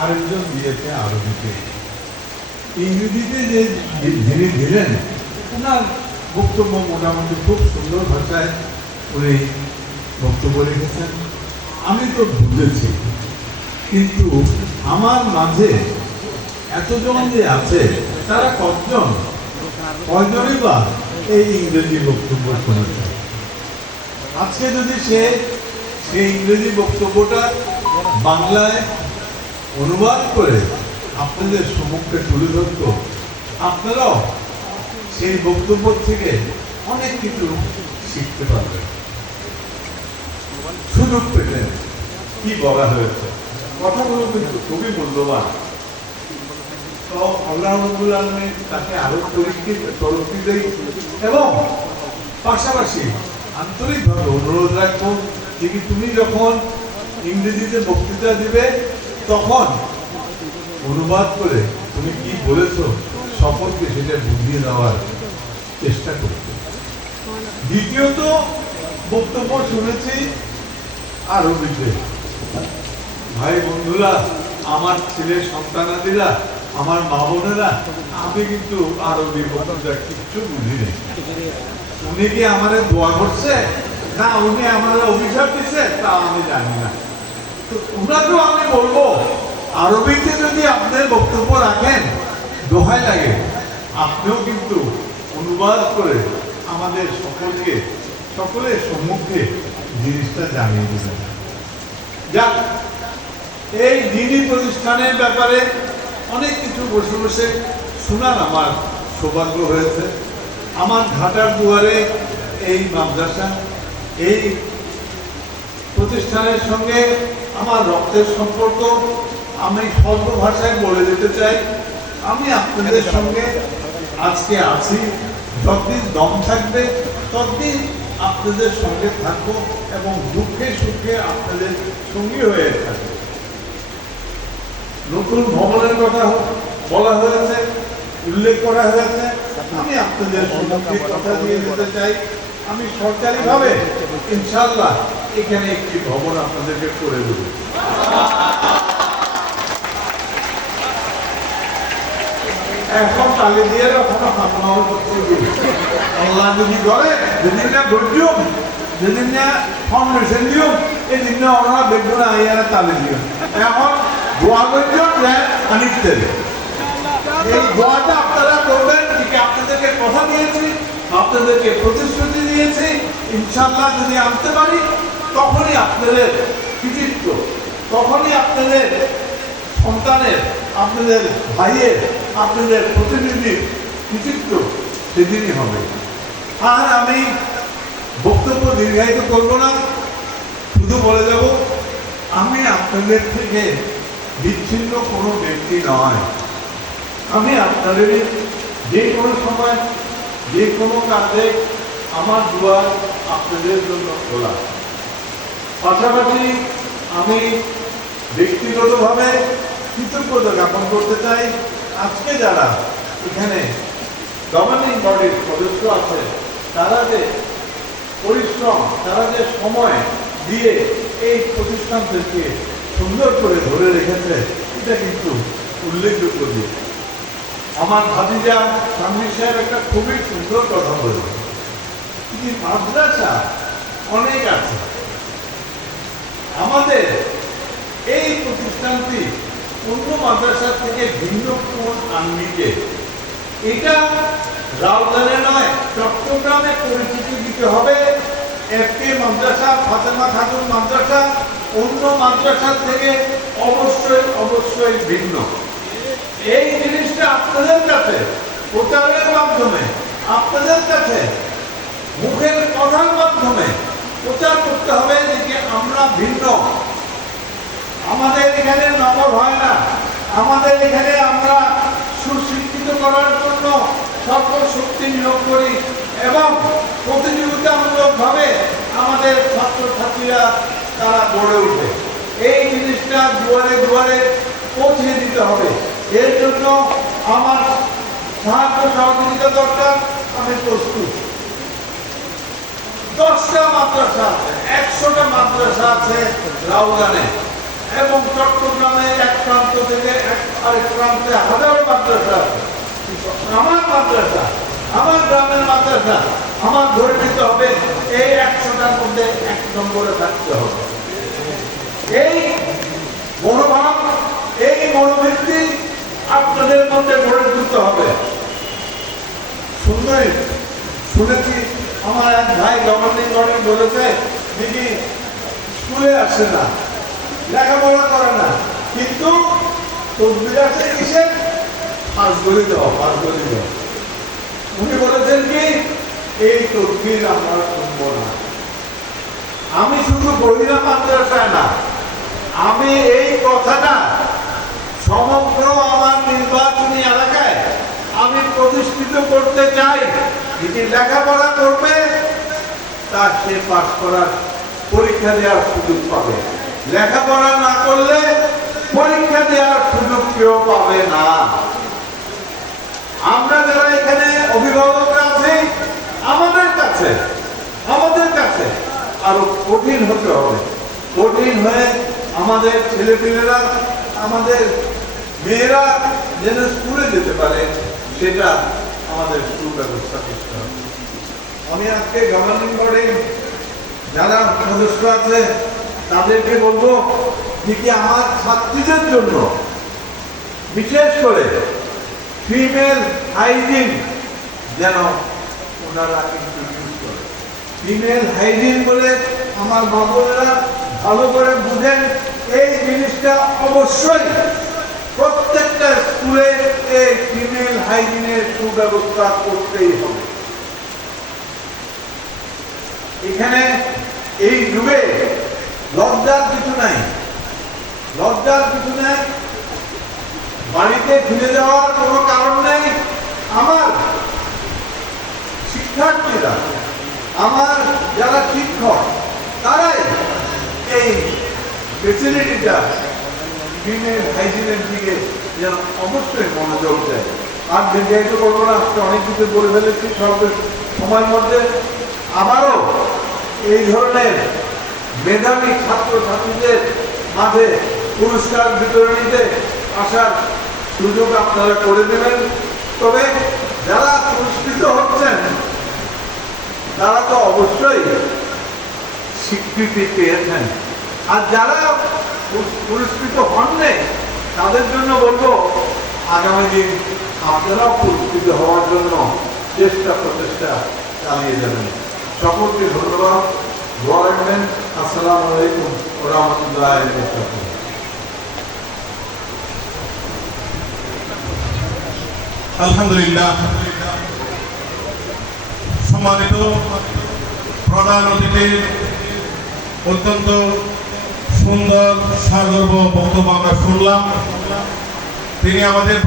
আরেকজন দিয়েছে আরবিতে। ইংরেজিতে যে যিনি দিলেন ওনার বক্তব্য মোটামুটি খুব সুন্দর ভাষায় উনি বক্তব্য রেখেছেন। আমি তো বুঝেছি, কিন্তু আমার মাঝে এতজন যে আছে তারা কয়জনই বা এই ইংরেজি বক্তব্য শুনেছে। আজকে যদি সেই ইংরেজি বক্তব্যটা বাংলায় অনুবাদ করে আপনাদের সম্মুখে তুলে ধরত, আপনারাও সেই বক্তব্য থেকে অনেক কিছু শিখতে পারবেন। সুযোগ পেলেন কি বলা হয়েছে, কথাগুলো কিন্তু খুবই মূল্যবান। তো আল্লাহ রাব্বুল আলামিন তাকে আরো তরক্কি দেই এবং পাশাপাশি আন্তরিকভাবে অনুরোধ রাখবো যে তুমি যখন ইংরেজিতে বক্তৃতা দিবে তখন অনুবাদ করে তুমি কি বলেছো সকলকে সেটা বুঝিয়ে দেওয়ার চেষ্টা করবে। দ্বিতীয়ত বক্তব্য শুনেছি আরবিতে। ভাই বন্ধুরা, আমার ছেলে সন্তানাদিরা, আমার মা বোনেরা, আমি কিন্তু আরবি বক্তৃতা কিচ্ছু বুঝি নেই। উনি কি আমাদের দোয়া করছে না উনি আমাদের অভিশাপ দিচ্ছে তা আমি জানি না। তো ওনাকেও আমি বলবো, আরবিতে যদি আপনাদের বক্তব্য রাখেন দোহাই লাগে আপনিও কিন্তু অনুবাদ করে আমাদের সকলের সম্মুখে জিনিসটা জানিয়ে দিবেন। যাক, এই দিনী প্রতিষ্ঠানের ব্যাপারে অনেক কিছু বসে বসে শোনার আমার সৌভাগ্য হয়েছে। আমার ঘাটার দুয়ারে এই মাদ্রাসা, এই প্রতিষ্ঠানের সঙ্গে আমার রক্তের সম্পর্ক আমি সর্বভাষায় বলে দিতে চাই। আমি আপনাদের সঙ্গে আজকে আছি, যতদিন দম থাকবে ততদিন আপনাদের সঙ্গে থাকবো এবং দুঃখে সুখে আপনাদের সঙ্গী হয়ে থাকবো। নতুন ভবনের কথা বলা হয়েছে, উল্লেখ করা হয়েছে। আমি আপনাদের সঙ্গে কথা দিয়ে দিতে চাই, আমি সরকারিভাবে ইনশাআল্লাহ এখানে একটি ভবন আপনাদেরকে করে দেব। এখন তালি দিয়ে এখনো আপনার করছে আল্লাহ যদি করে যেদিন না গর্জুম, যেদিন না ফাউন্ডেশন দিও, এই দিন না ওরা দেখবো না আইয়ারা তালি দিও। এখন দোয়া গর্জুম আনিতে এই দোয়াটা আপনারা করবেন। ঠিক আপনাদেরকে কথা দিয়েছি, আপনাদেরকে প্রতিশ্রুতি দিয়েছি, ইনশাআল্লাহ যদি আনতে পারি তখনই আপনাদের কৃতিত্ব, তখনই আপনাদের সন্তানের, আপনাদের ভাইয়ের, আপনাদের প্রতিনিধির কৃতিত্ব সেদিনই হবে। আর আমি বক্তব্য দীর্ঘায়িত করব না, শুধু বলে যাব আমি আপনাদের থেকে বিচ্ছিন্ন কোনো ব্যক্তি নয়। আমি আপনাদের যে কোনো সময় যে কোনো কাজে আমার দুয়ার আপনাদের জন্য খোলা। পাশাপাশি আমি ব্যক্তিগতভাবে কৃতজ্ঞতা জ্ঞাপন করতে চাই আজকে যারা এখানে গভর্নিং বডির সদস্য আছে, তারা যে পরিশ্রম, তারা যে সময় দিয়ে এই প্রতিষ্ঠানদেরকে সুন্দর করে ধরে রেখেছে, এটা কিন্তু উল্লেখযোগ্য দিক। আমার ভাতিজা সামনে সাহেব একটা খুবই সুন্দর কথা বলবে, মাদ্রাসা অনেক আছে, আমাদের এই প্রতিষ্ঠানটি অন্য মাদ্রাসা থেকে ভিন্ন কোন আঙ্গিকে, এটা রাউজানে নয় চট্টগ্রামে পরিচিতি দিতে হবে। একটি মাদ্রাসা ফাতেমা খাতুন মাদ্রাসা অন্য মাদ্রাসার থেকে অবশ্যই ভিন্ন। এই জিনিসটা আপনাদের কাছে প্রচারের মাধ্যমে, আপনাদের কাছে মুখের কথার মাধ্যমে প্রচার করতে হবে যে আমরা ভিন্ন। আমাদের এখানে নকল হয় না, আমাদের এখানে আমরা সুশিক্ষিত করার জন্য সকল শক্তি নিয়োগ করি এবং প্রতিযোগিতামূলকভাবে আমাদের ছাত্রছাত্রীরা তারা গড়ে ওঠে। এই জিনিসটা দুয়ারে দুয়ারে পৌঁছে দিতে হবে। এর জন্য আমার সাহায্য সহযোগিতা দরকার, আমি প্রস্তুত। 10টা মাদ্রাসা আছে, 100টা মাদ্রাসা আছে রাউজানে এবং চট্টগ্রামে এক প্রান্ত আরেক প্রান্তে হাজারো মাদ্রাসা আছে। আমার মাদ্রাসা, আমার গ্রামের মাদ্রাসা, আমার ধরে নিতে হবে এই 100টার মধ্যে 1 নম্বরে থাকতে হবে। এই মনোভাব, এই মনোবৃত্তি আপনাদের মধ্যে গড়ে তুলতে হবে। সুন্দরী শুনেছি আমার এক ভাই গভর্নিং বডি বলেছে দিদি স্কুলে আসে না, লেখাপড়া করে না, কিন্তু তসবির আছে কিসের? ফাঁস গলি দাও, ফাঁস গলি দাও। উনি বলেছেন কি এই তসবির আমরা শুনব না। আমি শুধু বহিরা মাদ্রাসায় না, আমি এই কথাটা সমগ্র আমার নির্বাচনী এলাকায় আমি প্রতিষ্ঠিত করতে চাই। যিনি লেখাপড়া করবে তার সে পাস করার পরীক্ষা দেওয়ার সুযোগ পাবে, লেখাপড়া না করলে পরীক্ষা দেওয়ার সুযোগ কেউ পাবে না। আমরা যারা এখানে অভিভাবকরা আছি আমাদের কাছে আরো কঠিন হতে হবে। কঠিন হয়ে আমাদের ছেলেপিলেরা, আমাদের মেয়েরা যেন স্কুলে যেতে পারে সেটা আমাদের সুব্যবস্থা করতে হবে। আমি আজকে গভর্নিং বডি যারা সদস্য আছে তাদেরকে বলবো যে কি আমার ছাত্রীদের জন্য বিশেষ করে ফিমেল হাইজিন যেন ওনারা ইন্ট্রোডিউস করে। ফিমেল হাইজিন বলে আমার বাবুরা ভালো করে বুঝেন, এই জিনিসটা অবশ্যই প্রত্যেকটা স্কুলে এই ফিমেল হাইজিনের সুব্যবস্থা করতেই হবে। এখানে এই যুগে লজ্জার কিছু নাই, বাড়িতে ফিরে যাওয়ার কোনো কারণ নেই। আমার শিক্ষার্থীরা, আমার যারা শিক্ষক, তারাই এই ফেসিলিটিটা ফিমেল হাইজিনের দিকে যেন অবশ্যই মনোযোগ দেয়। আর দীর্ঘায়িত করবো না, অনেক কিছু বলে ফেলেছি স্বল্প সময়ের মধ্যে। আবারও এই ধরনের মেধাবী ছাত্রছাত্রীদের মাঝে পুরস্কার বিতরণীতে আসার সুযোগ আপনারা করে দেবেন। তবে যারা পুরস্কৃত হচ্ছেন তারা তো অবশ্যই স্বীকৃতি পেয়েছেন, আর যারা পুরস্কৃত হননি তাদের জন্য বলবো আগামী দিন আপনারাও পুরস্কৃত হওয়ার জন্য প্রচেষ্টা চালিয়ে যাবেন। সকলকে ধন্যবাদ। দোয়া রাখবেন। আসসালামু আলাইকুম ওয়া রাহমাতুল্লাহি ওয়া বারাকাতুহু। আলহামদুলিল্লাহ। সম্মানিত প্রধান অতিথি অত্যন্ত সুন্দর সাগর্ব বক্তব্য আমরা শুনলাম। তিনি আমাদের